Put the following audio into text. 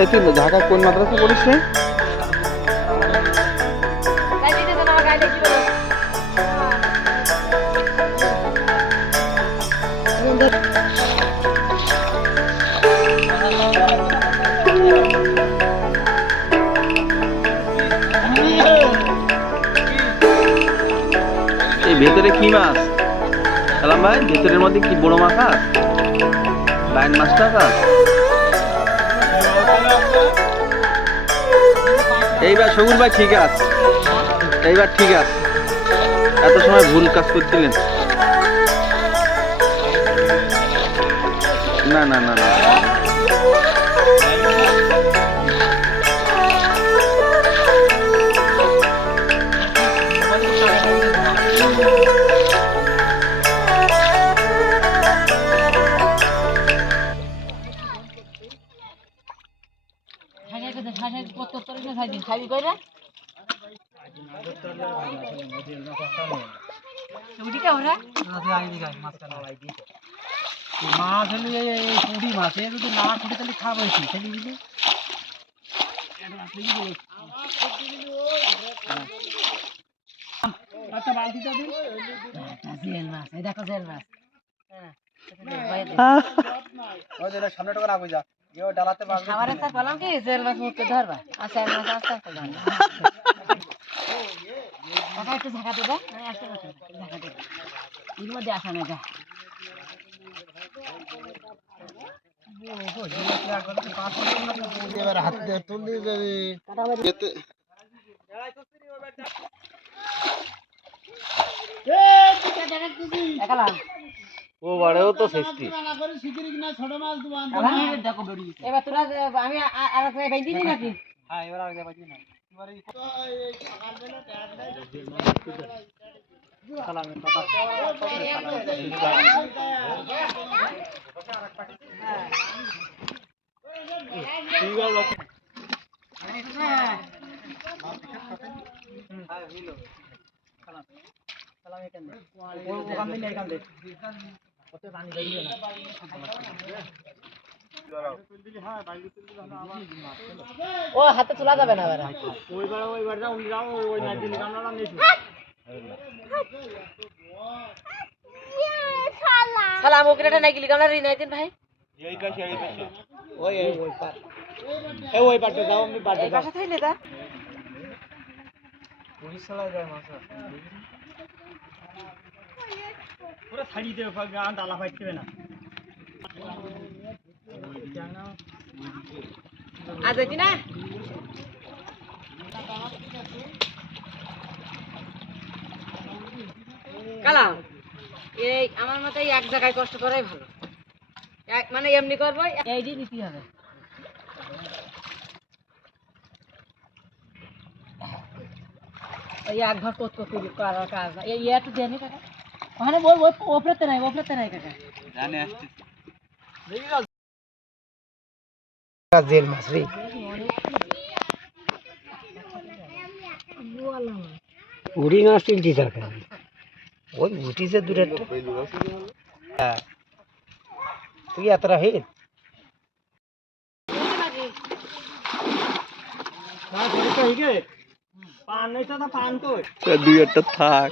এই তুই ঢাকা কোন মাদ্রাসা পড়িস রে? এই ভেতরে কি মাছ সালাম ভাই? ভেতরের মধ্যে কি বড় মাছ আছে? লাইন মাছটা আছে? এইবার সবুজ ভাই ঠিক আছে, এইবার ঠিক আছে। এত সময় ভুল কাজ করছিলেন। না না না না, মাছ হলে পুঁটি মাছ যদি না খুঁটি তাহলে খাবো ছেলে দিলে আচ্ছা বালতিটা দিন। জেল মাছ, এই দেখো জেল মাছ। সামনে টাকা রাখো যা ডালাতে খাবারের স্যার বললাম কি জেল মাছ মুখে ধরবা। আচ্ছা মাছ আস্তে আস্তে ধরবা। টাকা একটু ঝাঁকাতে দে, আসতে ঝাঁকাতে দে। এর মধ্যে আসা না যা। হাতে তুলি ও বাড়েও তো সৃষ্টি এবার তোরা আমি আর দিবি নাকি? হ্যাঁ এবার আগে বাজি না ও হাতে তোলা যাবে না সালাম ওকে নাই গিলি গামলা রি নাই দিন ভাই এই কাছে ওই পার ওই পারতে যাও আমি পারতে যাও পাশে থাইলে দা পুলিশ চালায় যায় মাছ পুরো ছাড়ি দে গান ডালা ফাইতে না আজ আইতি না কালাম এই আমার মতে এক জায়গায় কষ্ট করাই ভালো মানে এমনি করবো এই যে নিতে হবে এই এক ঘর কত করার কাজ এই একটু দেনি কাকা ওখানে বল ওপরেতে নাই কাকা জানে আসছে জেল মাছ রে উড়ি মাছ তিনটি টাকা ওই উঠিছে দূরেরটা হ্যাঁ তুই এতটা হেট দুই একটা থাক